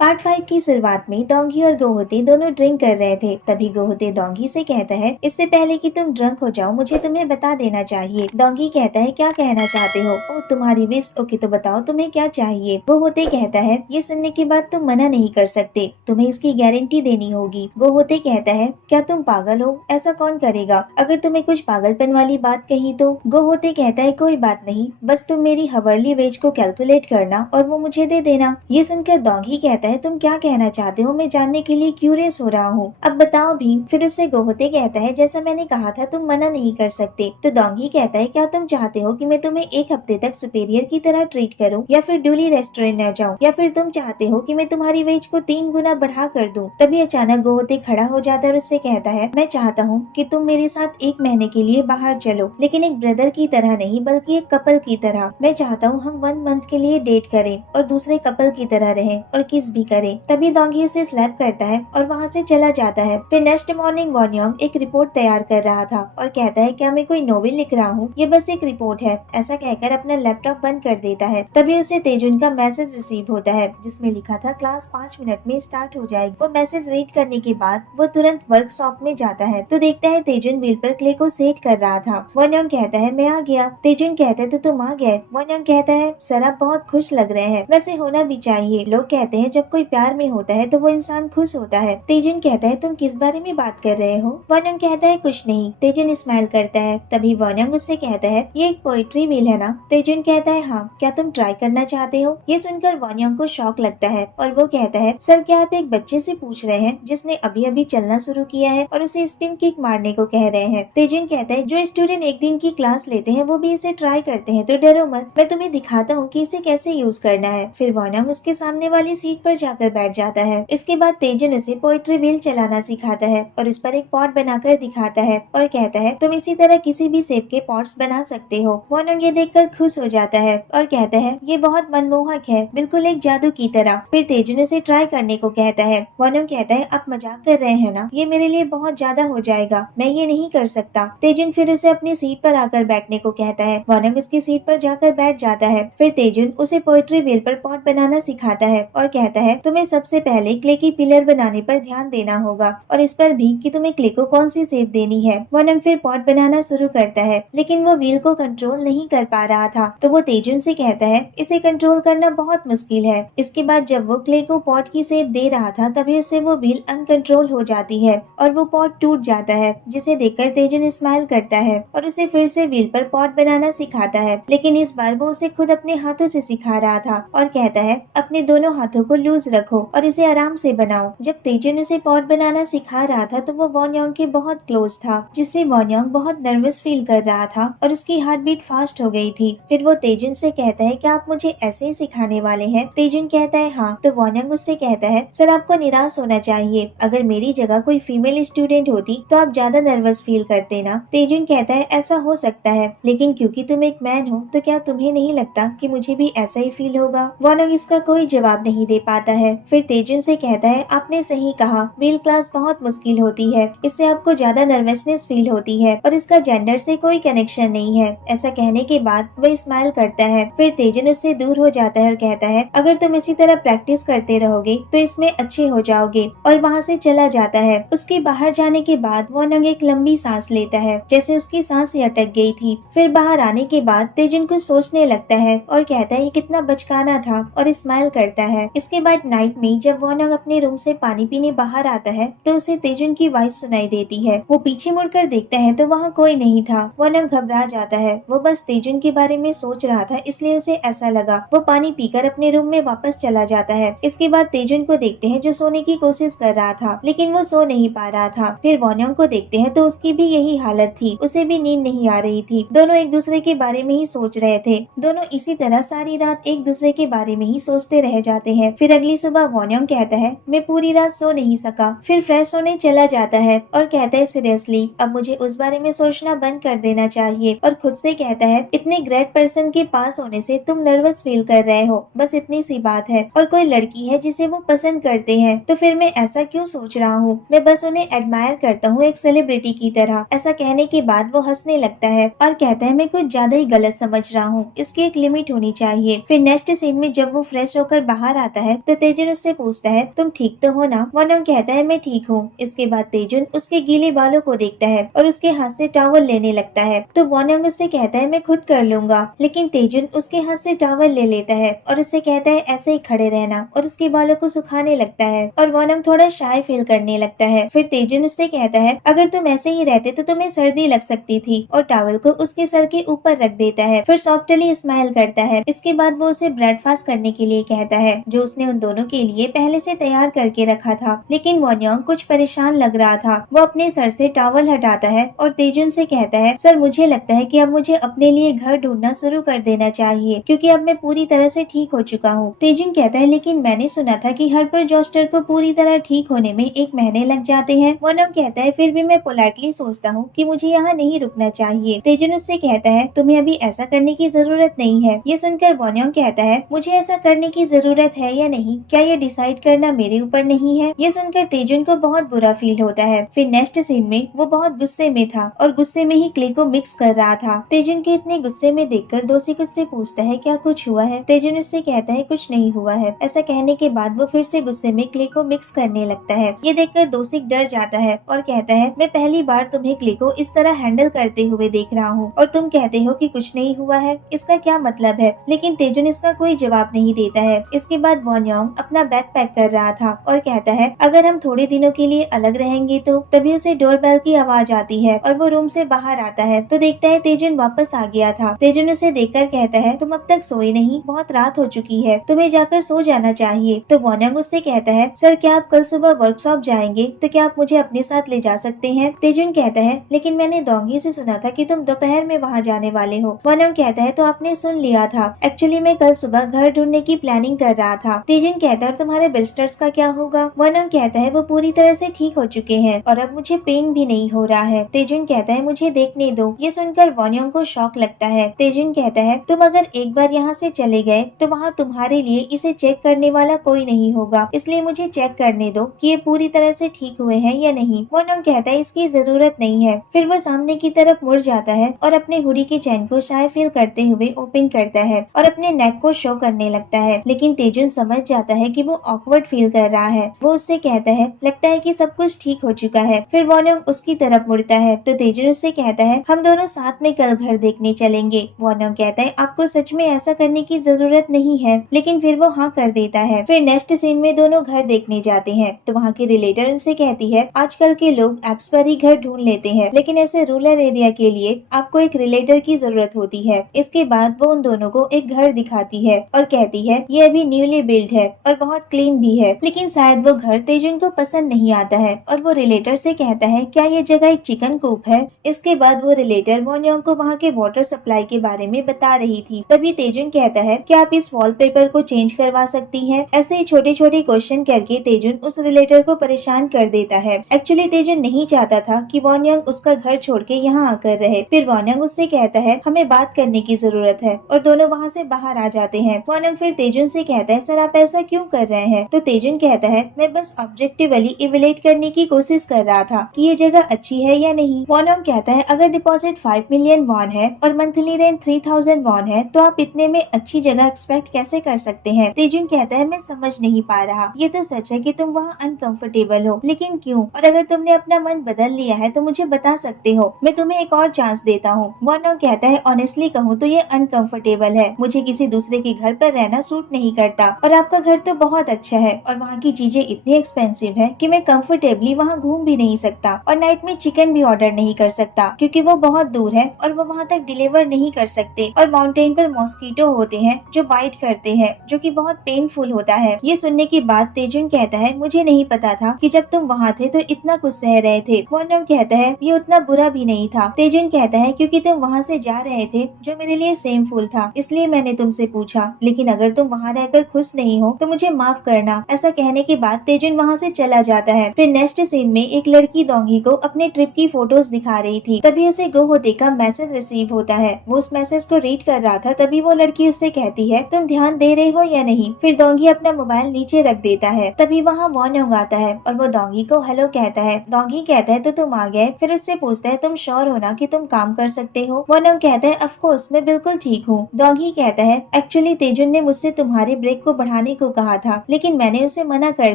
Part 5 की शुरुआत में डोंगी और गोहोते दोनों ड्रिंक कर रहे थे। तभी गोहोते डोंगी से कहता है, इससे पहले कि तुम ड्रंक हो जाओ मुझे तुम्हें बता देना चाहिए। डोंगी कहता है, क्या कहना चाहते हो? ओ तुम्हारी विश। ओके तो बताओ तुम्हें क्या चाहिए। गोहोते कहता है, ये सुनने के बाद तुम मना नहीं कर सकते, तुम्हें इसकी गारंटी देनी होगी। गोहोते कहता है, क्या तुम पागल हो? ऐसा कौन करेगा? अगर तुम्हें कुछ पागलपन वाली बात कही तो? गोहोते कहता है, कोई बात नहीं, बस तुम मेरी हवर्ली वेज को कैलकुलेट करना और वो मुझे दे देना। ये सुनकर डोंगी कहता है, तुम क्या कहना चाहते हो? मैं जानने के लिए क्यूरियस हो रहा हूँ, अब बताओ भी। फिर उससे गोहोते कहता है, जैसा मैंने कहा था तुम मना नहीं कर सकते। तो डोंगी कहता है, क्या तुम चाहते हो कि मैं तुम्हें एक हफ्ते तक सुपेरियर की तरह ट्रीट करूं, या फिर डूली रेस्टोरेंट न जाऊं, या फिर तुम चाहते हो कि मैं तुम्हारी वेज को 3 गुना बढ़ा कर दूं? तभी अचानक गोहोते खड़ा हो जाता है और उससे कहता है, मैं चाहता हूँ कि तुम मेरे साथ 1 महीने के लिए बाहर चलो, लेकिन एक ब्रदर की तरह नहीं बल्कि एक कपल की तरह। मैं चाहता हूँ हम 1 मंथ के लिए डेट करें और दूसरे कपल की तरह रहें और किस भी करे। तभी डोंगी उसे स्लैप करता है और वहाँ से चला जाता है। फिर नेक्स्ट मॉर्निंग वॉन्योंग एक रिपोर्ट तैयार कर रहा था और कहता है, क्या मैं कोई नोवेल लिख रहा हूँ? ये बस एक रिपोर्ट है। ऐसा कहकर अपना लैपटॉप बंद कर देता है। तभी उसे तेजुन का मैसेज रिसीव होता है जिसमें लिखा था, क्लास 5 मिनट में स्टार्ट हो जाएगी। वो मैसेज रीड करने के बाद वो तुरंत वर्कशॉप में जाता है तो देखता है तेजुन व्हील पर क्ले को सेट कर रहा था। वॉन्योंग कहता है, मैं आ गया। तेजुन कहता है, तो तुम आ गए? वॉन्योंग कहता है, सर आप बहुत खुश लग रहे हैं, वैसे होना भी चाहिए। लोग कहते हैं जब कोई प्यार में होता है तो वो इंसान खुश होता है। तेजुन कहता है, तुम किस बारे में बात कर रहे हो? वॉन्योंग कहता है, कुछ नहीं। तेजुन स्माइल करता है। तभी वॉन्योंग उससे कहता है, ये एक पोइट्री व्हील है ना? तेजुन कहता है, हाँ, क्या तुम ट्राई करना चाहते हो? ये सुनकर वॉन्योंग को शॉक लगता है और वो कहता है, सर क्या आप एक बच्चे से पूछ रहे हैं जिसने अभी अभी चलना शुरू किया है और उसे स्पिन किक मारने को कह रहे हैं? तेजुन कहता है, जो स्टूडेंट एक दिन की क्लास लेते हैं वो भी इसे ट्राई करते हैं, तो डरो मत, मैं तुम्हें दिखाता हूँ कि इसे कैसे यूज करना है। फिर वॉन्योंग उसके सामने वाली सीट पर जाकर बैठ जाता है। इसके बाद तेजुन उसे पोइट्री व्हील चलाना सिखाता है और इस पर एक पॉट बनाकर दिखाता है और कहता है, तुम इसी तरह किसी भी शेप के पॉट्स बना सकते हो। वॉन्योंग ये देखकर खुश हो जाता है और कहता है, ये बहुत मनमोहक है, बिल्कुल एक जादू की तरह। फिर तेजुन उसे ट्राई करने को कहता है। वॉन्योंग कहता है, आप मजाक कर रहे हैं ना, ये मेरे लिए बहुत ज्यादा हो जाएगा, मैं ये नहीं कर सकता। तेजुन फिर उसे अपनी सीट पर आकर बैठने को कहता है। वॉन्योंग उसकी सीट पर जाकर बैठ जाता है। फिर तेजुन उसे पोइट्री व्हील पर पॉट बनाना सिखाता है और कहता है, तुम्हें सबसे पहले क्ले की पिलर बनाने पर ध्यान देना होगा और इस पर भी कि तुम्हें क्ले को कौन सी शेप देनी है। वॉन्योंग फिर पॉट बनाना शुरू करता है, लेकिन वो व्हील को कंट्रोल नहीं कर पा रहा था। तो वो तेजुन से कहता है, इसे कंट्रोल करना बहुत मुश्किल है। इसके बाद जब वो क्ले को पॉट की शेप दे रहा था तभी उससे वो व्हील अनकंट्रोल हो जाती है और वो पॉट टूट जाता है, जिसे देखकर तेजुन स्माइल करता है और उसे फिर से व्हील पर पॉट बनाना सिखाता है। लेकिन इस बार वो उसे खुद अपने हाथों से सिखा रहा था और कहता है, अपने दोनों हाथों को लूज रखो और इसे आराम से बनाओ। जब तेजुन उसे पॉट बनाना सिखा रहा था तो वो वॉन्योंग के बहुत क्लोज था, जिससे वॉन्योंग बहुत नर्वस फील कर रहा था और उसकी हार्ट बीट फास्ट हो गई थी। फिर वो तेजुन से कहता है, क्या आप मुझे ऐसे ही सिखाने वाले हैं? तेजुन कहता है, हाँ। तो वॉन्योंग उससे कहता है, सर आपको निराश होना चाहिए, अगर मेरी जगह कोई फीमेल स्टूडेंट होती तो आप ज्यादा नर्वस फील करते ना। तेजुन कहता है, ऐसा हो सकता है, लेकिन क्योंकि तुम एक मैन हो तो क्या तुम्हें नहीं लगता कि मुझे भी ऐसा ही फील होगा? वॉन्योंग इसका कोई जवाब नहीं दे पाता है। फिर तेजुन से कहता है, आपने सही कहा, व्हील क्लास बहुत मुश्किल होती है, इससे आपको ज्यादा नर्वसनेस फील होती है और इसका जेंडर से कोई कनेक्शन नहीं है। ऐसा कहने के बाद वह स्माइल करता है। फिर तेजुन उससे दूर हो जाता है और कहता है, अगर तुम इसी तरह प्रैक्टिस करते रहोगे तो इसमें अच्छे हो जाओगे, और वहाँ से चला जाता है। उसके बाहर जाने के बाद वॉन्योंग एक लंबी सांस लेता है, जैसे उसकी सांस ही अटक गई थी। फिर बाहर आने के बाद तेजुन कुछ सोचने लगता है और कहता है, ये कितना बचकाना था, और स्माइल करता है। इसके बाद नाइट में जब वॉन्योंग अपने रूम से पानी पीने बाहर आता है तो उसे तेजुन की वॉइस सुनाई देती है। वो पीछे मुड़कर देखता है तो वहाँ कोई नहीं था। वॉन्योंग घबरा जाता है, वो बस तेजुन के बारे में सोच रहा था इसलिए उसे ऐसा लगा। वो पानी पीकर अपने रूम में वापस चला जाता है। इसके बाद तेजुन को देखते हैं जो सोने की कोशिश कर रहा था, लेकिन वो सो नहीं पा रहा था। फिर वॉन्योंग को देखते हैं तो उसकी भी यही हालत थी, उसे भी नींद नहीं आ रही थी। दोनों एक दूसरे के बारे में ही सोच रहे थे। दोनों इसी तरह सारी रात एक दूसरे के बारे में ही सोचते रह जाते हैं। फिर अगली सुबह वॉन्योंग कहता है, मैं पूरी रात सो नहीं सका। फिर फ्रेश होने चला जाता है और कहता है, सीरियसली अब मुझे उस बारे में सोचना बंद कर देना चाहिए, और खुद से कहता है, इतने ग्रेट पर्सन के पास होने से तुम नर्वस फील कर रहे हो, बस इतनी सी बात है, और कोई लड़की है जिसे वो पसंद करते हैं तो फिर मैं ऐसा क्यों सोच रहा हूँ, मैं बस उन्हें एडमायर करता हूँ एक सेलिब्रिटी की तरह। ऐसा कहने के बाद वो हंसने लगता है और कहता है, मैं कुछ ज्यादा ही गलत समझ रहा हूँ, इसकी एक लिमिट होनी चाहिए। फिर नेक्स्ट सीन में जब वो फ्रेश होकर बाहर आता है तो तेजुन उससे पूछता है तुम ठीक तो हो ना। वॉन्ग कहता है मैं ठीक हूँ। इसके बाद तेजुन उसके गीले बालों को देखता है और उसके हाथ से टॉवल लेने लगता है। तो वॉन्ग उससे कहता है मैं खुद कर लूंगा, लेकिन तेजुन उसके हाथ से टॉवल ले लेता है और उससे कहता है ऐसे ही खड़े रहना, और उसके बालों को सुखाने लगता है। और वॉन्ग थोड़ा शाय फील करने लगता है। फिर तेजुन उससे कहता है अगर तुम ऐसे ही रहते तो तुम्हें सर्दी लग सकती थी, और टॉवल को उसके सर के ऊपर रख देता है। फिर सॉफ्टली स्माइल करता है। इसके बाद वो उसे ब्रेकफास्ट करने के लिए कहता है जो उसने उन दोनों के लिए पहले से तैयार करके रखा था। लेकिन वॉन्ग कुछ परेशान लग रहा था। वो अपने सर से टॉवल हटाता है और तेजुन से कहता है सर मुझे लगता है कि अब मुझे अपने लिए घर ढूंढना शुरू कर देना चाहिए, क्योंकि अब मैं पूरी तरह से ठीक हो चुका हूँ। तेजुन कहता है लेकिन मैंने सुना था कि हर्पर जोस्टर को पूरी तरह ठीक होने में 1 महीने लग जाते हैं। वॉन्ग कहता है फिर भी मैं पोलाइटली सोचता हूँ कि मुझे यहाँ नहीं रुकना चाहिए। तेजुन उससे कहता है तुम्हें अभी ऐसा करने की जरूरत नहीं है। ये सुनकर वॉन्ग कहता है मुझे ऐसा करने की जरूरत है या नहीं, क्या ये डिसाइड करना मेरे ऊपर नहीं है। ये सुनकर तेजुन को बहुत बुरा फील होता है। फिर नेक्स्ट सीन में वो बहुत गुस्से में था और गुस्से में ही क्ले को मिक्स कर रहा था। तेजुन के इतने गुस्से में देखकर दोसिक उससे पूछता है क्या कुछ हुआ है। तेजुन उससे कहता है कुछ नहीं हुआ है। ऐसा कहने के बाद वो फिर से गुस्से में क्ले को मिक्स करने लगता है। ये देखकर दोसिक डर जाता है और कहता है मैं पहली बार तुम्हें क्ले को इस तरह हैंडल करते हुए देख रहा हूँ, और तुम कहते हो कि कुछ नहीं हुआ है, इसका क्या मतलब है। लेकिन तेजुन इसका कोई जवाब नहीं देता है। इसके बाद वॉन्ग अपना बैग पैक कर रहा था और कहता है अगर हम थोड़े दिनों के लिए अलग रहेंगे तो। तभी उसे डोरबेल की आवाज आती है और वो रूम से बाहर आता है तो देखता है तेजुन वापस आ गया था। तेजुन उसे देखकर कहता है तुम अब तक सोए नहीं, बहुत रात हो चुकी है, तुम्हें जाकर सो जाना चाहिए। तो वॉन्ग उससे कहता है सर क्या आप कल सुबह वर्कशॉप जाएंगे, तो क्या आप मुझे अपने साथ ले जा सकते हैं। तेजुन कहता है लेकिन मैंने डोंगी से सुना था कि तुम दोपहर में वहाँ जाने वाले हो। वॉन्ग कहता है तो आपने सुन लिया था, एक्चुअली मैं कल सुबह घर ढूंढने की प्लानिंग कर रहा था। तेजुन कहता है तुम्हारे बिस्टर्स का क्या होगा। वॉन्ग कहता है वो पूरी तरह से ठीक हो चुके हैं और अब मुझे पेन भी नहीं हो रहा है। तेजुन कहता है मुझे देखने दो। ये सुनकर वॉन्ग को शॉक लगता है। तेजुन कहता है तुम अगर एक बार यहाँ से चले गए तो वहाँ तुम्हारे लिए इसे चेक करने वाला कोई नहीं होगा, इसलिए मुझे चेक करने दो कि ये पूरी तरह से ठीक हुए हैं या नहीं। वॉन्ग कहता है इसकी जरूरत नहीं है। फिर वो सामने की तरफ मुड़ जाता है और अपने हुडी की चैन को शाय फील करते हुए ओपन करता है और अपने नेक को शो करने लगता है। लेकिन तेजुन समझ जाता है कि वो ऑकवर्ड फील कर रहा है। वो उससे कहता है लगता है कि सब कुछ ठीक हो चुका है। फिर वॉन्ग उसकी तरफ मुड़ता है तो तेजुन उससे कहता है हम दोनों साथ में कल घर देखने चलेंगे। वॉन्ग कहता है आपको सच में ऐसा करने की जरूरत नहीं है, लेकिन फिर वो हाँ कर देता है। फिर नेक्स्ट सीन में दोनों घर देखने जाते हैं तो वहाँ की रिलेटर उनसे कहती है आजकल के लोग एप्स पर ही घर ढूंढ लेते हैं, लेकिन ऐसे रूरल एरिया के लिए आपको एक रिलेटर की जरूरत होती है। इसके बाद वो उन दोनों को एक घर दिखाती है और कहती है ये अभी न्यूली बिल्ड है और बहुत क्लीन भी है, लेकिन शायद वो घर तेजुन को पसंद नहीं आता है और वो रिलेटर से कहता है क्या ये जगह एक चिकन कूप है। इसके बाद वो रिलेटर वॉन्ग को वहाँ के वाटर सप्लाई के बारे में बता रही थी। तभी तेजुन कहता है क्या आप इस वॉलपेपर को चेंज करवा सकती हैं। ऐसे ही छोटे छोटे क्वेश्चन करके तेजुन उस रिलेटर को परेशान कर देता है। एक्चुअली तेजुन नहीं चाहता था कि वॉन्ग उसका घर छोड़ के यहाँ आकर रहे। फिर वॉन्ग उससे कहता है हमें बात करने की जरूरत है और दोनों वहाँ से बाहर आ जाते हैं। वॉन्ग फिर तेजुन से कहता है सर आप ऐसा क्यों कर रहे हैं। तो तेजुन कहता है मैं बस ऑब्जेक्टिवली इवेल्युएट करने की कोशिश कर रहा था कि ये जगह अच्छी है या नहीं। वॉन्ग कहता है अगर डिपॉजिट 5 मिलियन वॉन है और मंथली रेंट 3000 वॉन है तो आप इतने में अच्छी जगह एक्सपेक्ट कैसे कर सकते हैं। तेजुन कहता है मैं समझ नहीं पा रहा। ये तो सच है कि तुम वहाँ अनकंफर्टेबल हो, लेकिन क्यों, और अगर तुमने अपना मन बदल लिया है तो मुझे बता सकते हो, मैं तुम्हें एक और चांस देता हूँ। वॉन्ग कहता है ऑनेस्टली कहूँ तो ये अनकंफर्टेबल है, मुझे किसी दूसरे के घर पर रहना सूट नहीं करता, और आपका घर तो बहुत अच्छा है और वहाँ की चीजें इतनी एक्सपेंसिव है कि मैं कंफर्टेबली वहाँ घूम भी नहीं सकता और नाइट में चिकन भी ऑर्डर नहीं कर सकता क्योंकि वो बहुत दूर है और वो वहाँ तक डिलीवर नहीं कर सकते, और माउंटेन पर मॉस्किटो होते हैं जो बाइट करते हैं जो कि बहुत पेनफुल होता है। ये सुनने के बाद तेजुन कहता है मुझे नहीं पता था कि जब तुम वहाँ थे तो इतना कुछ सह रहे थे। वॉन्ग कहता है ये उतना बुरा भी नहीं था। तेजुन कहता है क्योंकि तुम वहाँ से जा रहे थे जो मेरे लिए सेमफुल था, इसलिए मैंने तुमसे पूछा, लेकिन अगर तुम वहाँ रहकर खुश नहीं हो तो मुझे माफ करना। ऐसा कहने के बाद तेजुन वहाँ से चला जाता है। फिर नेक्स्ट सीन में एक लड़की डोंगी को अपने ट्रिप की फोटोज दिखा रही थी। तभी उसे गोहोते का मैसेज रिसीव होता है। वो उस मैसेज को रीड कर रहा था। तभी वो लड़की उससे कहती है तुम ध्यान दे रहे हो या नहीं। फिर डोंगी अपना मोबाइल नीचे रख देता है। तभी वहाँ वॉन्ग आता है और वो डोंगी को हेलो कहता है। डोंगी कहता है तो तुम आ गए। फिर उससे पूछता है तुम श्योर हो ना कि तुम काम कर सकते हो। वॉन्ग कहता है ऑफ कोर्स मैं बिल्कुल ठीक हूँ। डोंगी कहता है एक्चुअली तेजुन ने मुझसे तुम्हारे ब्रेक को बढ़ाने को कहा था, लेकिन मैंने उसे मना कर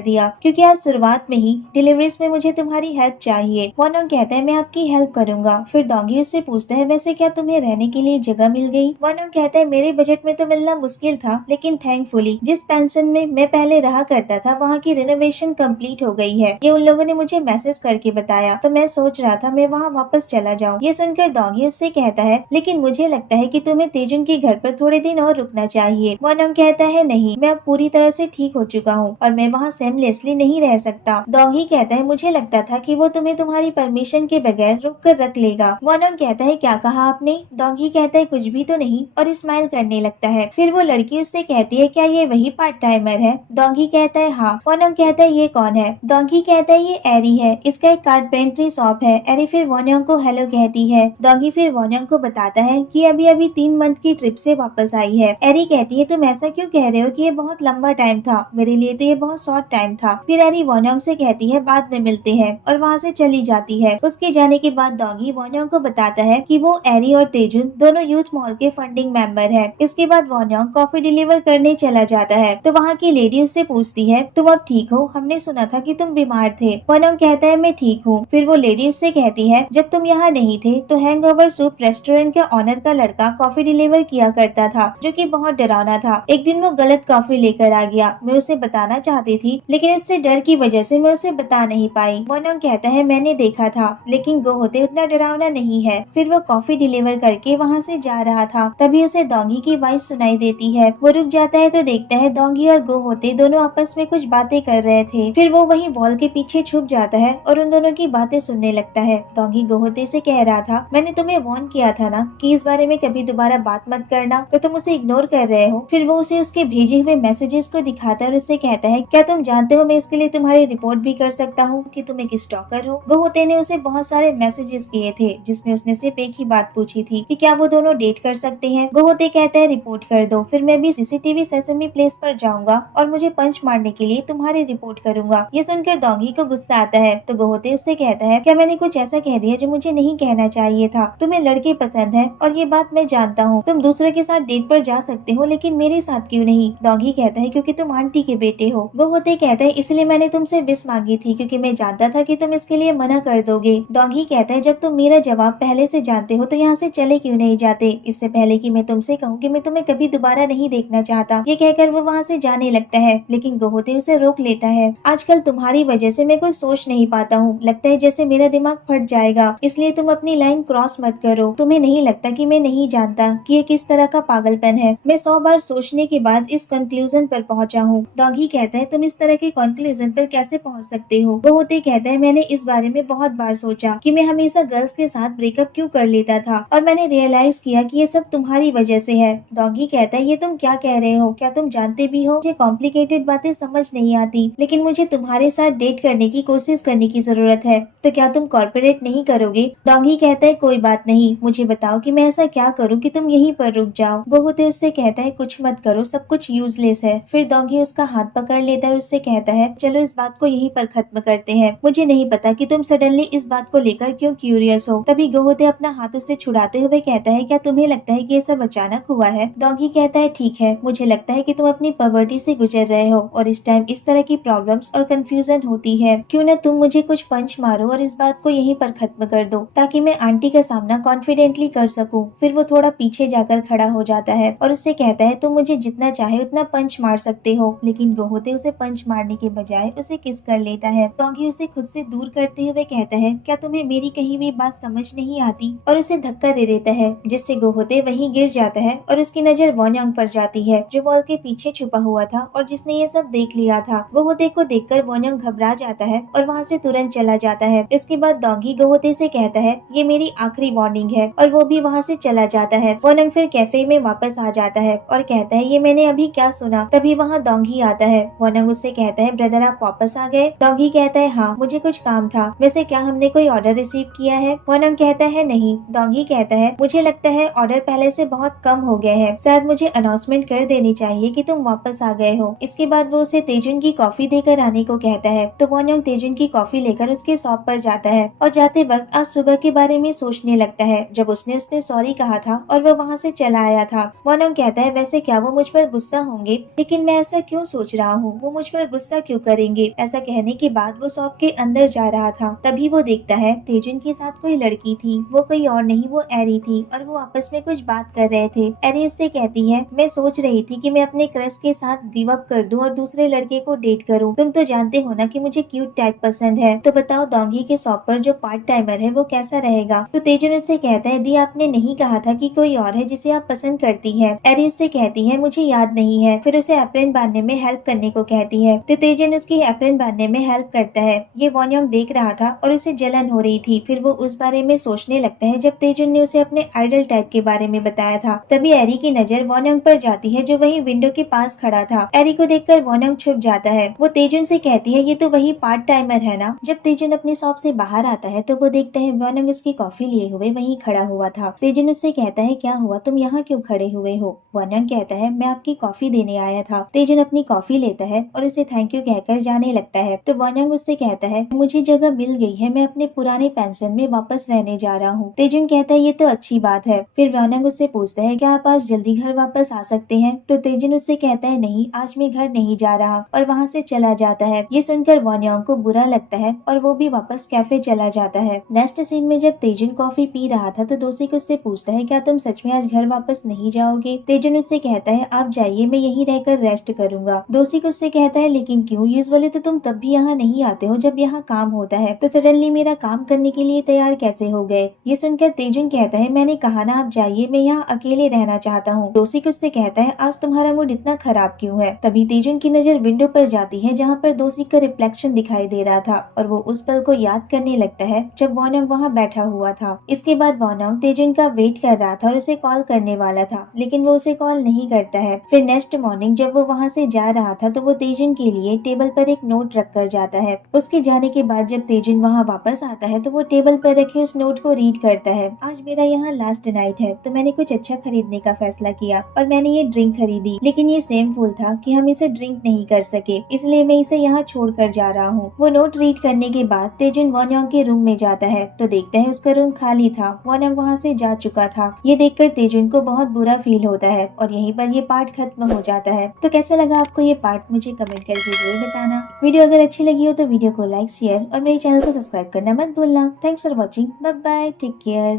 दिया क्योंकि आज शुरुआत में ही डिलीवरीज में मुझे तुम्हारी हेल्प चाहिए। वॉनोंग कहता है मैं आपकी हेल्प करूंगा। फिर डोंगी उससे पूछता है वैसे क्या तुम्हें रहने के लिए जगह मिल गई? वॉनोंग कहता है मेरे बजट में तो मिलना मुश्किल था, लेकिन थैंकफुली जिस पेंशन में मैं पहले रहा करता था वहाँ की रिनोवेशन कंप्लीट हो गई है। ये उन लोगों ने मुझे मैसेज करके बताया, तो मैं सोच रहा था मैं वहाँ वापस चला जाऊँ। ये सुनकर डोंगी उससे कहता है लेकिन मुझे लगता है कि तुम्हें तेजुन के घर पर थोड़े दिन और रुकना चाहिए। वॉनोंग कहता है नहीं, मैं अब पूरी तरह से ठीक हो चुका हूँ और मैं वहाँ सेमलेसली नहीं रह सकता। डोंगी कहता है मुझे लगता था कि वो तुम्हें तुम्हारी परमिशन के बगैर रोक कर रख लेगा। वॉनोंग कहता है क्या कहा आपने? डोंगी कहता है कुछ भी तो नहीं और स्माइल करने लगता है। फिर वो लड़की उससे कहती है क्या ये वही पार्ट टाइमर है? डोंगी कहता है हाँ। वॉनोंग कहता है ये कौन है? डोंगी कहता है ये एरी है, इसका एक कारपेंट्री शॉप है। एरी फिर वॉनयोंग को हेलो कहती है। डोंगी फिर वॉनयोंग को बताता है कि अभी अभी 3 मंथ की ट्रिप से वापस आई है। एरी कहती है तुम ऐसा क्यों कह रहे हो कि ये बहुत लंबा टाइम था, मेरे लिए तो ये बहुत शॉर्ट टाइम था। फिर एरी वॉनयोंग से कहती है बाद में मिलते हैं और वहाँ से चली जाती है। उसके जाने के बाद डोंगी वॉनयोंग को बताता है कि वो एरी और तेजुन दोनों यूथ मॉल के फंडिंग मेंबर है। इसके बाद वॉनयोंग कॉफी डिलीवर करने चला जाता है तो वहाँ की लेडी उससे पूछती है तुम अब ठीक हो? हमने सुना था कि तुम बीमार थे। वॉनयोंग कहता है मैं ठीक हूँ। फिर वो लेडी उससे कहती है जब तुम यहाँ नहीं थे तो हैंगओवर सूप रेस्टोरेंट के ऑनर का लड़का कॉफी डिलीवर किया करता था, जो कि बहुत डरावना था। एक दिन वो गलत कॉफी लेकर आ गया। मैं उसे बताना चाहती थी लेकिन उससे डर की वजह से मैं उसे बता नहीं पाई। वॉनयोंग कहता है मैंने देखा था लेकिन गोहोते उतना डरावना नहीं है। फिर वो कॉफी डिलीवर करके वहाँ से जा रहा था, तभी उसे डोंगी की वॉइस सुनाई देती है। वो रुक जाता है तो देखता है डोंगी और गोहोते दोनों आपस में कुछ बातें कर रहे थे। फिर वो वहीं वॉल के पीछे छुप जाता है और उन दोनों की बातें सुनने लगता है। डोंगी गोहोते से कह रहा था मैंने तुम्हें वार्न किया था ना कि इस बारे में कभी दोबारा बात मत करना, तो तुम उसे इग्नोर कर रहे हो। फिर वो उसे उसके भेजे हुए मैसेजेस को दिखाता है और उससे कहता है क्या तुम जानते हो मैं इसके लिए तुम्हारी रिपोर्ट भी कर सकता हूँ कि तुम एक स्टॉकर हो। गोहोते ने उसे बहुत सारे मैसेजेस किए थे जिसमें उसने सिर्फ एक ही बात पूछी थी कि क्या वो दोनों डेट कर सकते हैं। गोहोते कहता है रिपोर्ट कर दो, फिर मैं भी सीसीटीवी सेसमी प्लेस पर जाऊंगा और मुझे पंच मारने के लिए तुम्हारी रिपोर्ट करूंगा। ये सुनकर डोंगी को गुस्सा आता है तो गोहोते उससे कहता है क्या मैंने कुछ ऐसा कह दिया जो मुझे नहीं कहना चाहिए था? तुम्हें लड़के पसंद है और ये बात मैं जानता हूँ। तुम दूसरे के साथ डेट पर जा सकते हो लेकिन मेरे साथ क्यों नहीं? डोंगी कहता है क्योंकि तुम आंटी के बेटे हो। गोहोते कहता है इसलिए मैंने तुमसे विश मांगी थी क्योंकि मैं जानता था कि तुम इसके लिए मना कर दोगे। डोंगी कहता है जब तुम मेरा जवाब पहले से जानते हो तो यहाँ से चले क्यों नहीं जाते, इससे पहले कि मैं तुमसे कहूँ कि मैं तुम्हें कभी दोबारा नहीं देखना चाहता। ये कहकर वो वहाँ से जाने लगता है लेकिन गोहोते उसे रोक लेता है। आजकल तुम्हारी वजह से मैं कुछ सोच नहीं पाता हूँ, लगता है जैसे मेरा दिमाग फट जाएगा, इसलिए तुम अपनी लाइन क्रॉस मत करो। तुम्हें नहीं लगता कि मैं नहीं जानता कि ये किस तरह का पागलपन है? मैं 100 बार सोचने के बाद इस कंक्लूजन पर पहुंचा हूँ। डोंगी कहता है तुम इस तरह के कंक्लूजन पर कैसे पहुंच सकते हो? गोहोते कहता है मैंने इस बारे में बहुत बार सोचा कि मैं हमेशा गर्ल्स के साथ ब्रेकअप क्यों कर लेता था और मैंने रियलाइज किया कि ये सब तुम्हारी वजह से है। डोंगी कहता है ये तुम क्या कह रहे हो? क्या तुम जानते भी हो मुझे कॉम्प्लिकेटेड बातें समझ नहीं आती, लेकिन मुझे तुम्हारे साथ डेट करने की कोशिश करने की जरूरत है, तो क्या तुम कॉर्पोरेट नहीं करोगे? डोंगी कहता है कोई बात नहीं, मुझे बताओ कि मैं ऐसा क्या करूँ कि तुम यहीं पर रुक जाओ। गोहोते उससे कहता है कुछ मत करो, सब कुछ यूजलेस है। फिर डोंगी उसका हाथ पकड़ लेता है और उससे कहता है चलो इस बात को यहीं पर खत्म करते हैं। मुझे नहीं पता कि तुम सडनली इस बात को लेकर क्यों क्यूरियस हो। तभी गोहोते अपना हाथ उससे छुड़ाते हुए कहता है क्या तुम्हें लगता है कि ये सब अचानक हुआ है? डोंगी कहता है ठीक है, मुझे लगता है कि तुम अपनी पवर्टी से गुजर रहे हो और इस टाइम इस तरह की प्रॉब्लम्स और कंफ्यूजन होती है। क्यों न तुम मुझे कुछ पंच मारो और इस बात को यहीं पर खत्म कर दो ताकि मैं आंटी का सामना कॉन्फिडेंटली कर सकूं। फिर वो थोड़ा पीछे जाकर खड़ा हो जाता है और उससे कहता है तुम मुझे जितना चाहे उतना पंच मार सकते हो, लेकिन गोहोते उसे पंच मारने के बजाय उसे किस कर लेता है। डोंगी उसे खुद से दूर करते हुए कहता है क्या तुम्हें मेरी कही हुई बात समझ नहीं आती, और उसे धक्का दे देता है जिससे गोहोते वहीं गिर जाता है और उसकी नजर वॉनयोंग पर जाती है जो वॉल के पीछे छुपा हुआ था और जिसने ये सब देख लिया था। गोहोते को देखकर वॉनयोंग घबरा जाता है और वहाँ से तुरंत चला जाता है। इसके बाद डोंगी गोहोते से कहता है ये मेरी आखिरी वार्निंग है और वो भी वहाँ से चला जाता है। वॉनयोंग फिर कैफे में वापस आ जाता है और कहता है ये मैंने अभी क्या सुना। तभी वहाँ डोंगी आता है। वॉनयोंग उससे कहता है ब्रदर आप वापस आ गए? डोंगी कहता है हाँ मुझे कुछ काम था। वैसे क्या हमने कोई ऑर्डर रिसीव किया है? वॉनयोंग कहता है नहीं। डोंगी कहता है मुझे लगता है ऑर्डर पहले से बहुत कम हो गए हैं, शायद मुझे अनाउंसमेंट कर देनी चाहिए कि तुम वापस आ गए हो। इसके बाद वो उसे तेजुन की कॉफी देकर आने को कहता है तो वॉनयोंग तेजुन की कॉफी लेकर उसके शॉप पर जाता है और जाते वक्त आज सुबह के बारे में सोचने लगता है जब उसने सॉरी कहा था और वो वहाँ से चला आया था। वॉनयोंग कहता है वैसे क्या वो मुझ पर गुस्सा होंगे, लेकिन लेकिन मैं ऐसा क्यों सोच रहा हूँ, वो मुझ पर गुस्सा क्यों करेंगे। ऐसा कहने के बाद वो शॉप के अंदर जा रहा था, तभी वो देखता है तेजुन के साथ कोई लड़की थी। वो कोई और नहीं, वो एरी थी और वो आपस में कुछ बात कर रहे थे। एरी उससे कहती है, मैं सोच रही थी कि मैं अपने क्रश के साथ गिव अप कर दूं और दूसरे लड़के को डेट करूं। तुम तो जानते हो ना कि मुझे क्यूट टाइप पसंद है, तो बताओ डोंगी के शॉप पर जो पार्ट टाइमर है वो कैसा रहेगा। तो तेजुन उससे कहता है, दी आपने नहीं कहा था कि कोई और है जिसे आप पसंद करती है। एरी उससे कहती है, मुझे याद नहीं है। फिर उसे एप्रन बांधने में हेल्प करने को कहती है, तो तेजुन उसकी एप्रन बांधने में हेल्प करता है। ये वॉन्योंग देख रहा था और उसे जलन हो रही थी। फिर वो उस बारे में सोचने लगता है जब तेजुन ने उसे अपने आइडल टाइप के बारे में बताया था। तभी एरी की नजर वॉन्योंग पर जाती है जो वहीं विंडो के पास खड़ा था। एरी को देखकर वॉन्योंग छुप जाता है। वो तेजुन से कहती है, ये तो वही पार्ट टाइमर है ना। जब तेजुन अपनी शॉप से बाहर आता है तो वो देखता है वॉन्योंग उसकी कॉफी लिए हुए वहीं खड़ा हुआ था। तेजुन उससे कहता है, क्या हुआ, तुम यहाँ क्यों खड़े हुए हो। वॉन्योंग कहता है, मैं आपकी कॉफी देने आया था। तेजुन अपनी कॉफी लेता है और उसे थैंक यू कहकर जाने लगता है। तो वॉन्योंग उससे कहता है, मुझे जगह मिल गई है, मैं अपने पुराने पेंशन में वापस रहने जा रहा हूँ। तेजुन कहता है, ये तो अच्छी बात है। फिर वॉन्योंग उससे पूछता है, क्या आप आज जल्दी घर वापस आ सकते हैं। तो तेजुन उससे कहता है, नहीं, आज मैं घर नहीं जा रहा, और वहाँ से चला जाता है। ये सुनकर वॉन्योंग को बुरा लगता है और वो भी वापस कैफे चला जाता है। नेक्स्ट सीन में जब तेजुन कॉफी पी रहा था तो दोषिक उससे पूछता है, क्या तुम सच में आज घर वापस नहीं जाओगे। तेजुन उससे कहता है, आप जाइए, मैं यहीं रहकर रेस्ट करूंगा। दोषिक उससे कहता है, लेकिन क्यों, यूजुअली तो तुम तब भी यहाँ नहीं आते हो जब यहाँ काम होता है, तो सडनली मेरा काम करने के लिए तैयार कैसे हो गए। ये सुनकर तेजुन कहता है, मैंने कहा ना आप जाइए, मैं यहाँ अकेले रहना चाहता हूँ। दोषिक उससे कहता है, आज तुम्हारा मूड इतना खराब क्यों है। तभी तेजुन की नजर विंडो पर जाती है जहाँ पर दोषिक का रिफ्लेक्शन दिखाई दे रहा था और वो उस पल को याद करने लगता है जब वॉन्योंग वहाँ बैठा हुआ था। इसके बाद वॉन्योंग तेजुन का वेट कर रहा था और उसे कॉल करने वाला था, लेकिन वो उसे कॉल नहीं करता है। फिर नेक्स्ट मॉर्निंग जब वो वहाँ से जा रहा था तो वो तेजुन के लिए टेबल पर एक नोट रख कर जाता है। उसके जाने के बाद जब तेजुन वहाँ वापस आता है तो वो टेबल पर रखे उस नोट को रीड करता है। आज मेरा यहाँ लास्ट नाइट है तो मैंने कुछ अच्छा खरीदने का फैसला किया और मैंने ये ड्रिंक खरीदी, लेकिन ये सेम फूल था कि हम इसे ड्रिंक नहीं कर सके, इसलिए मैं इसे यहाँ छोड़ कर जा रहा हूँ। वो नोट रीड करने के बाद तेजुन वॉन्योंग के रूम में जाता है तो देखता है उसका रूम खाली था। वॉन्योंग वहाँ से जा चुका था। ये देखकर तेजुन को बहुत बुरा फील होता है और यहीं पर ये पार्ट खत्म हो जाता है। तो कैसा लगा आपको ये पार्ट, मुझे कमेंट करके जरूर बताना। वीडियो अगर अच्छी लगी हो तो वीडियो को लाइक, शेयर और मेरे चैनल को सब्सक्राइब करना मत भूलना। Thanks for watching, bye bye, take care.